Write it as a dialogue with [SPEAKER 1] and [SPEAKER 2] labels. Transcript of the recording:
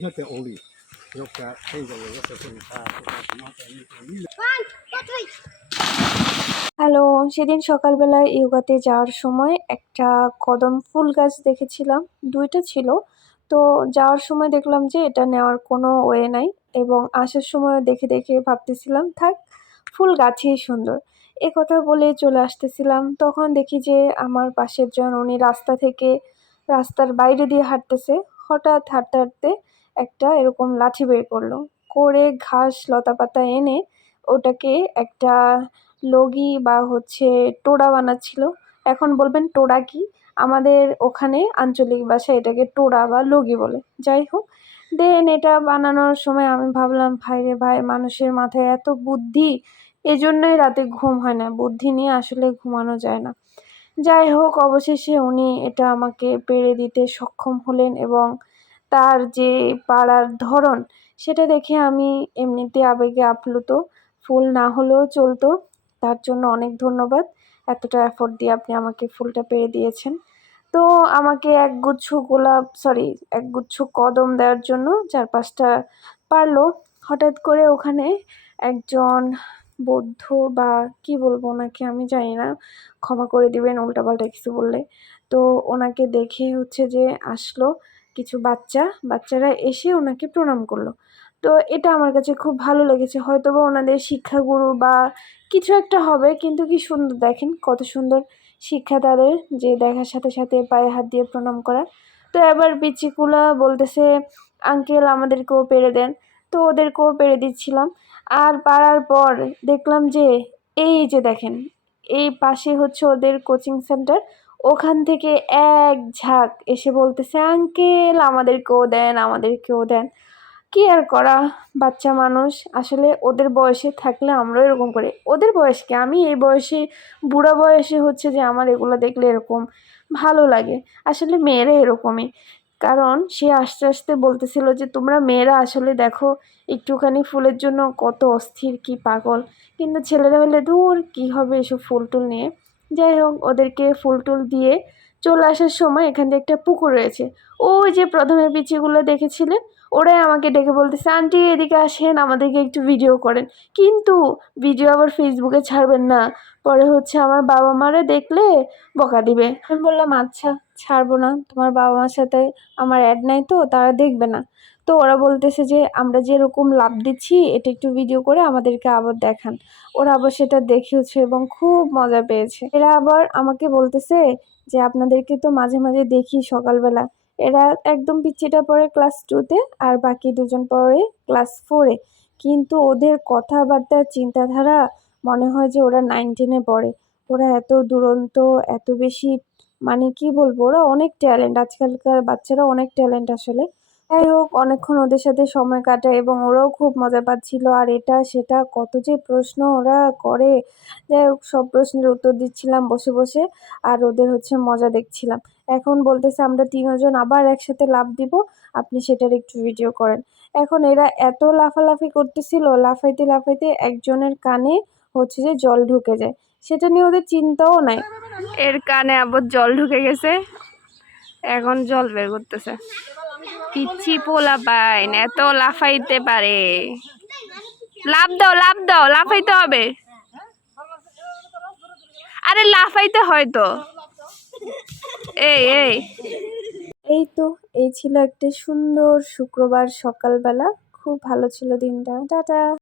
[SPEAKER 1] Not the only. Look at things that are also
[SPEAKER 2] hello সেদিন সকালবেলায় ইয়োগাতে যাওয়ার সময় একটা কদম ফুল গাছ দেখেছিলাম দুইটা ছিল। তো যাওয়ার সময় দেখলাম যে এটা নেওয়ার কোনো ওয়ে নাই এবং আসার সময় দেখে দেখে ভাবতেছিলাম থাক ফুল গাছই সুন্দর। এ কথা বলে চলে আসতেছিলাম। তখন দেখি যে আমার পাশের জন উনি রাস্তা থেকে রাস্তার বাইরে দিয়ে হাঁটতেছে। হঠাৎ হাঁটতে হাঁটতে একটা এরকম লাঠি বের করল। করে ঘাস, লতাপাতা এনে ওটাকে একটা লগি বা হচ্ছে টোড়া বানাচ্ছিল। এখন বলবেন টোড়া কি? আমাদের ওখানে আঞ্চলিক ভাষায় এটাকে টোড়া বা লগি বলে। যাই হোক, দেন এটা বানানোর সময় আমি ভাবলাম, ভাই রে ভাই, মানুষের মাথায় এত বুদ্ধি, এজন্যই রাতে ঘুম হয় না। বুদ্ধি নিয়ে আসলে ঘুমানো যায় না। যাই হোক, অবশেষে উনি এটা আমাকে পেরে দিতে সক্ষম হলেন এবং তার যে পাড়ার ধরন, সেটা দেখে আমি এমনিতে আবেগে আপ্লুত। ফুল না হলেও চলতো। তার জন্য অনেক ধন্যবাদ। এতটা এফোর্ট দিয়ে আপনি আমাকে ফুলটা পেরে দিয়েছেন। তো আমাকে এক গুচ্ছ গোলাপ সরি এক গুচ্ছ কদম দেওয়ার জন্য চার পাঁচটা পারল। হঠাৎ করে ওখানে একজন বৌদ্ধ বা কি বলব ওনাকে আমি জানি না, ক্ষমা করে দিবেন, উল্টাপাল্টা কিছু বললে। তো ওনাকে দেখে হচ্ছে যে আসলো। কিছু বাচ্চা, বাচ্চারা এসে ওনাকে প্রণাম করল। তো এটা আমার কাছে খুব ভালো লেগেছে। হয়তো বা ওনাদের শিক্ষাগুরু বা কিছু একটা হবে, কিন্তু কি সুন্দর দেখেন কত সুন্দর শিক্ষা তাদের যে দেখার সাথে সাথে পায়ে হাত দিয়ে প্রণাম করা তো এবার বিচিকুলা বলতেছে, আঙ্কেল, আমাদেরকেও পেরে দেন। তো ওদেরকেও পেরে দিচ্ছিলাম। আর পারার পর দেখলাম যে, এই যে দেখেন, এই পাশে হচ্ছে ওদের কোচিং সেন্টার। ওখান থেকে এক ঝাঁক এসে বলতেছে, আঙ্কেল, আমাদেরকেও দেন আমাদেরকেও দেন। কি আর করা, বাচ্চা মানুষ। আসলে ওদের বয়সে থাকলে আমরাও এরকম করি। ওদের বয়সকে আমি এই বয়সে, বুড়া বয়সে হচ্ছে যে আমার এগুলো দেখলে এরকম ভালো লাগে। আসলে মেয়েরা এরকমই। কারণ সে আস্তে আস্তে বলতেছিল যে, তোমরা মেয়েরা আসলে দেখো, একটুখানি ফুলের জন্য কত অস্থির, কি পাগল। কিন্তু ছেলেরা হলে দূর, কি হবে এসব ফুল টুল নিয়ে? যাই হোক, ওদেরকে ফুল টুল দিয়ে চলে আসার সময় এখান থেকে একটা পুকুর রয়েছে। ওই যে প্রথমে পিচিগুলো দেখেছিলেন? ওরাই আমাকে ডেকে বলতেছে, আন্টি, এদিকে আসেন, আমাদেরকে একটু ভিডিও করেন। কিন্তু ভিডিও আবার ফেসবুকে ছাড়বেন না। পরে হচ্ছে আমার বাবা মারে দেখলে বকা দিবে। আমি বললাম আচ্ছা ছাড়বো না। তোমার বাবা মার সাথে আমার অ্যাড নাই তো, তারা দেখবে না। তো ওরা বলতেছে যে, আমরা যেরকম লাভ দিচ্ছি, এটা একটু ভিডিও করে আমাদেরকে আবার দেখান। ওরা আবার সেটা দেখিয়েছে এবং খুব মজা পেয়েছে। এরা আবার আমাকে বলতেছে যে, আপনাদেরকে তো মাঝে মাঝে দেখি সকালবেলা। এরা একদম পিচ্ছিটা পড়ে ক্লাস টুতে আর বাকি দুজন পড়ে ক্লাস ফোরে কিন্তু ওদের কথাবার্তা, চিন্তাধারা মনে হয় যে, ওরা নাইন টেনে পড়ে। ওরা এত দুরন্ত, এত বেশি মানে কি বলব? ওরা অনেক ট্যালেন্ট আজকালকার বাচ্চারা অনেক ট্যালেন্ট আসলে। যাই হোক, অনেকক্ষণ ওদের সাথে সময় কাটায় এবং ওরাও খুব মজা পাচ্ছিল। আর এটা, সেটা কত যে প্রশ্ন ওরা করে। যাই হোক, সব প্রশ্নের উত্তর দিচ্ছিলাম বসে বসে আর ওদের হচ্ছে মজা দেখছিলাম। এখন বলতেছে, আমরা তিনজন আবার একসাথে লাভ দিব, আপনি সেটার একটু ভিডিও করেন। এখন এরা এত লাফালাফি করতেছিল, লাফাইতে লাফাইতে একজনের কানে হচ্ছে যে জল ঢুকে যায়। সেটা নিয়ে ওদের চিন্তাও নাই। এর কানে আবার জল ঢুকে গেছে। এখন জল বের করতেছে। পিচ্ছি পোলা পাইন এত লাফাইতে পারে। লাভ দাও লাভ দাও, লাফাইতে হবে। আরে লাফাইতে হয় তো। এই এই। এই তো, এই ছিল একটা সুন্দর শুক্রবার সকালবেলা। খুব ভালো ছিল দিনটা। টাটা।